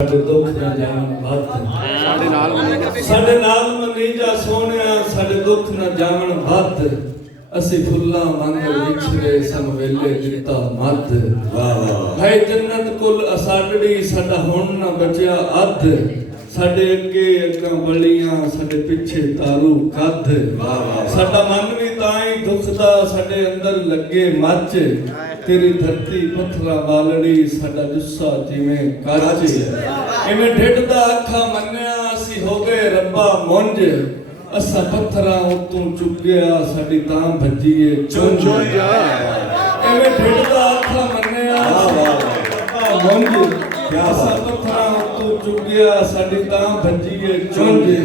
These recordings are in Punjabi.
ਸਾਡੇ ਦੁੱਖ ਨਾ ਜਾਣ ਵੱਧ ਸਾਡੇ ਨਾਲ ਮਨੀ ਜਾ ਸੋਹਣਿਆ ਸਾਡੇ ਦੁੱਖ ਨਾ ਜਾਵਣ ਵੱਧ ਅਸੀਂ ਫੁੱਲਾਂ ਵਾਂਗ ਵਿਛੜੇ ਸਾਨੂੰ ਵੇਲੇ ਦਿੱਤਾ ਮੱਧ ਵਾਹ ਵਾਹ ਹੈ ਜੰਨਤ ਕੁਲ ਅਸਾਡੜੀ ਸਾਡਾ ਹੁਣ ਨਾ ਬਚਿਆ ਅੱਧ ਸਾਡੇ ਅੱਗੇ ਅੱਗਾਂ ਬਲੀਆਂ ਸਾਡੇ ਪਿੱਛੇ ਤਾਰੂ ਕੱਧ ਵਾਹ ਵਾਹ ਸਾਡਾ ਮਨ ਵੀ ਤਾਂ ਹੀ ਦੁਖਦਾ ਸਾਡੇ ਅੰਦਰ ਲੱਗੇ ਮੱਚ ਤੇਰੀ ਧਰਤੀ ਪੱਥਰਾਂ ਵਾਲੜੀ ਸਾਡਾ ਜੁੱਸਾ ਜਿਵੇਂ ਕੱਚ ਇਵੇਂ ਢਿੱਡ ਦਾ ਅੱਖਾਂ ਮੰਨਿਆ ਅਸੀਂ ਹੋ ਗਏ ਰੱਬਾ ਮੁੰਝ ਅਸਾਂ ਪੱਥਰਾਂ ਉਤੋਂ ਚੁੱਕਿਆ ਸਾਡੀ ਤਾਂ ਭੱਜੀਏ ਚੁੰਝ ਇਵੇਂ ਢਿੱਡ ਦਾ ਅੱਖਾਂ ਮੰਨਿਆ ਰੱਬਾ ਮੁੰਝ ਅਸਾਂ ਪੱਥਰਾਂ ਉਤੋਂ ਚੁੱਕਿਆ ਸਾਡੀ ਤਾਂ ਭੱਜੀਏ ਚੁੰਝ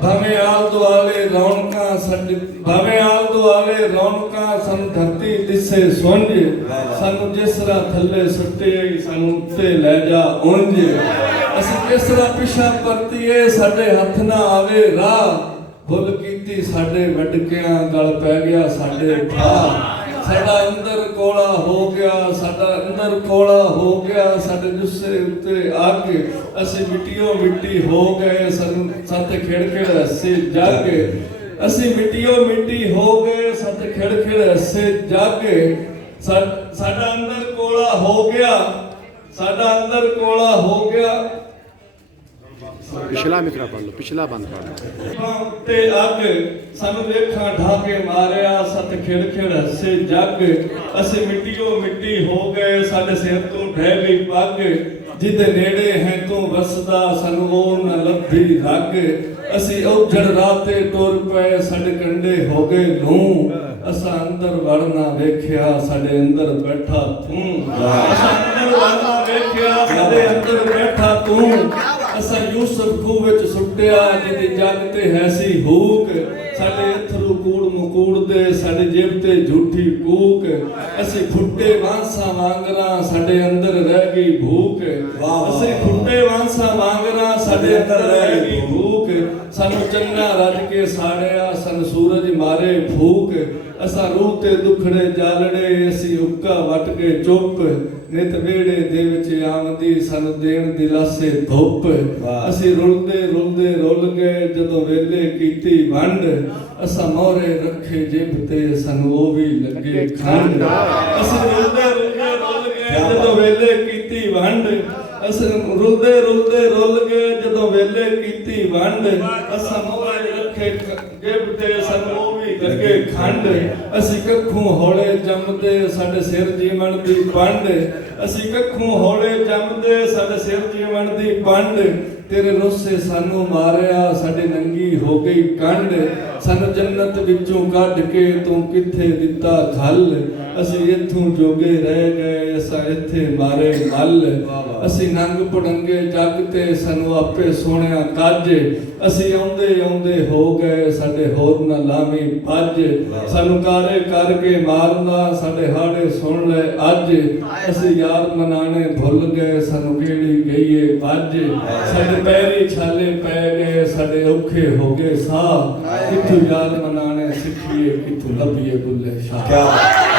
ਭਾਵੇਂ ਆਲ ਦੁਆਲੇ ਰੌਣਕਾਂ ਸਾਡੇ ਭਾਵੇਂ ਆਲ ਦੁਆਲੇ ਰੌਣਕਾਂ ਸਾਨੂੰ ਧਰਤੀ ਦਿਸੇ ਸੁੰਝ ਸਾਨੂੰ ਜਿਸ ਤਰ੍ਹਾਂ ਥੱਲੇ ਸੁੱਟੇ ਸਾਨੂੰ ਉੱਤੇ ਲੈ ਜਾ ਉਂਝ ਅਸੀਂ ਕਿਸ ਤਰ੍ਹਾਂ ਪਿਛਾ ਪਰਤੀਏ ਸਾਡੇ ਹੱਥ ਨਾ ਆਵੇ ਰਾਹ ਭੁੱਲ ਕੀਤੀ ਸਾਡੇ ਵੱਡਕਿਆਂ ਗਲ ਪੈ ਗਿਆ ਸਾਡੇ ਠਾ ਸਾਡਾ ਅੰਦਰ ਕੋਲਾ ਹੋ ਗਿਆ ਸਾਡਾ ਅੰਦਰ ਕੋਲਾ ਹੋ ਗਿਆ ਸਾਡੇ ਜੁੱਸੇ ਉੱਤੇ ਅੱਗ ਅਸੀਂ ਮਿੱਟੀਓ ਮਿੱਟੀ ਹੋ ਗਏ ਸਾਨੂੰ ਸਾਥੇ ਖੇੜ ਖੇੜ ਹੱਸੇ ਜੱਗ ਅਸੀਂ ਮਿੱਟੀਓ ਮਿੱਟੀ ਹੋ ਗਏ ਸਾਥੇ ਖੇੜ ਖੇੜ ਹੱਸੇ ਜੱਗ ਸਾਡਾ ਅੰਦਰ ਕੋਲਾ ਹੋ ਗਿਆ ਸਾਡਾ ਅੰਦਰ ਕੋਲਾ ਹੋ ਗਿਆ ਪਿਛਲਾ ਮਿਕਰਾ ਪੜ ਲਓ ਪਿਛਲਾ ਬੰਦ ਕਰ ਲਓ ਤੇ ਅੱਗ ਸਾਨੂੰ ਵੇਖਾਂ ਢਾਕੇ ਮਾਰਿਆ ਸਤ ਖਿੜ ਖਿੜ ਹੱਸੇ ਜੱਗ ਅਸੀਂ ਮਿੱਟੀਓ ਮਿੱਟੀ ਹੋ ਗਏ ਸਾਡੇ ਸਿਰ ਤੋਂ ਢਹਿ ਗਈ ਪੱਗ ਜਿਹਦੇ ਨੇੜੇ ਹੈ ਤੂੰ ਵਸਦਾ ਸਾਨੂੰ ਉਹ ਨਾ ਲੱਭੀ ਰੱਗ ਅਸੀਂ ਉਜੜ ਰਾਹ ਤੇ ਟੁਰ ਪਏ ਸਾਡੇ ਕੰਡੇ ਹੋ ਗਏ ਲੂੰ ਅਸਾਂ ਅੰਦਰ ਵੜਨਾ ਵੇਖਿਆ ਸਾਡੇ ਅੰਦਰ ਬੈਠਾ ਤੂੰ ਅਸਾਂ ਅੰਦਰ ਵੜਨਾ ਵੇਖਿਆ ਸਾਡੇ ਅੰਦਰ ਬੈਠਾ ਤੂੰ ਅਸਾਂ ਯੂਸਫ ਖੂਹ ਵਿੱਚ ਸੁੱਟਿਆ ਜਿਹਦੀ ਜੱਗ ਤੇ ਹੈ ਸੀ ਹੂਕ ਸਾਡੇ ਅਥਰੂ ਕੂੜ ਮਕੂੜ ਦੇ ਸਾਡੇ ਜੇਬ ਤੇ ਝੂਠੀ ਕੂਕ ਅਸੀਂ ਫੁੱਟੇ ਵਾਂਸਾਂ ਵਾਂਗਰਾਂ ਸਾਡੇ ਅੰਦਰ ਰਹਿ ਗਈ ਭੂਕ ਅਸੀਂ ਫੁੱਟੇ ਵਾਂਸਾਂ ਵਾਂਗਰਾਂ ਸਾਡੇ ਅੰਦਰ ਰਹਿ ਗਈ ਭੂਕ ਸਾਨੂੰ ਚੰਗਾ ਰੱਜ ਕੇ ਸਾੜਿਆ ਸਾਨੂੰ ਸੂਰਜ ਮਾਰੇ ਫੂਕ ਅਸਾਂ ਰੂਹ ਤੇ ਦੁਖੜੇ ਜਾਲੜੇ ਅਸੀਂ ਉੱਕਾ ਵੱਟ ਕੇ ਚੁੱਪ ਨਿਤ ਵੇੜੇ ਦੇ ਵਿੱਚ ਆਮਦੀ ਸਾਨੂੰ ਦੇਣ ਦਿਲਾਸੇ ਧੁੱਪ ਅਸੀਂ ਰੁਲਦੇ ਰੁਲਦੇ ਰੁੱਲ ਗਏ ਜਦੋਂ ਵੇਲੇ ਕੀਤੀ ਵੰਡ ਅਸਾਂ ਮੋਹਰੇ ਰੱਖੇ ਜਿਬ ਤੇ ਸਾਨੂੰ ਉਹ ਵੀ ਲੱਗੇ ਖੰਡ ਅਸੀਂ ਰੁਲਦੇ ਰੁਲਦੇ ਰੁੱਲ ਗਏ ਜਦੋਂ ਵੇਲੇ ਕੀਤੀ ਵੰਡ ਅਸੀਂ ਰੁਲਦੇ ਰੁਲਦੇ ਰੁੱਲ ਗਏ ਜਦੋਂ ਵੇਲੇ ਕੀਤੀ ਵੰਡ ਅਸਾਂ ਮੋਹਰੇ ਰੱਖੇ ਜਿਬ ਤੇ ਸਾਨੂੰ ਉਹ ਵੀ ਲੱਗੇ ਖੰਡ ਅਸੀਂ ਕੱਖੋਂ ਹੌਲੇ ਜੰਮਦੇ ਸਾਡੇ ਸਿਰ ਜੀਵਨ ਦੀ ਪੰਡ ਅਸੀਂ ਕੱਖੋਂ ਹੌਲੇ ਜੰਮਦੇ ਸਾਡੇ ਸਿਰ ਜੀਵਨ ਦੀ ਪੰਡ ਤੇਰੇ ਰੋਸੇ ਸਾਨੂੰ ਮਾਰਿਆ ਸਾਡੇ ਨੰਗੀ ਹੋ ਗਈ ਕੰਡ ਸਾਨੂੰ ਜੰਨਤ ਵਿੱਚੋਂ ਕੱਢ ਕੇ ਤੂੰ ਕਿੱਥੇ ਦਿੱਤਾ ਖੱਲ ਅਸੀਂ ਇੱਥੋਂ ਜੋਗੇ ਰਹਿ ਗਏ ਅਸਾਂ ਇੱਥੇ ਮਾਰੇ ਮੱਲ ਅਸੀਂ ਨੰਗ ਪੜੰਗੇ ਜੱਗ ਤੇ ਸਾਨੂੰ ਆਪੇ ਸੋਹਣਿਆ ਕੱਜ ਅਸੀਂ ਆਉਂਦੇ ਆਉਂਦੇ ਹੋ ਗਏ ਸਾਡੇ ਹੋਰ ਨਾ ਲਾਵੀਂ ਭੱਜ ਸਾਨੂੰ ਕਾਰੇ ਕਰਕੇ ਮਾਰਦਾ ਸਾਡੇ ਹਾੜੇ ਸੁਣ ਲੈ ਅੱਜ ਅਸੀਂ ਯਾਰ ਮਨਾਣੇ ਭੁੱਲ ਗਏ ਸਾਨੂੰ ਕਿਹੜੀ ਗਈਏ ਵੱਜ ਸਾਡੇ ਪੈਰੀ ਛਾਲੇ ਪੈ ਗਏ ਸਾਡੇ ਔਖੇ ਹੋ ਗਏ ਸਾਹ ਕਿੱਥੋਂ ਯਾਰ ਮਨਾਣੇ ਸਿੱਖੀਏ ਕਿੱਥੋਂ ਲੱਭੀਏ ਬੁੱਲੇ ਸ਼ਾਹ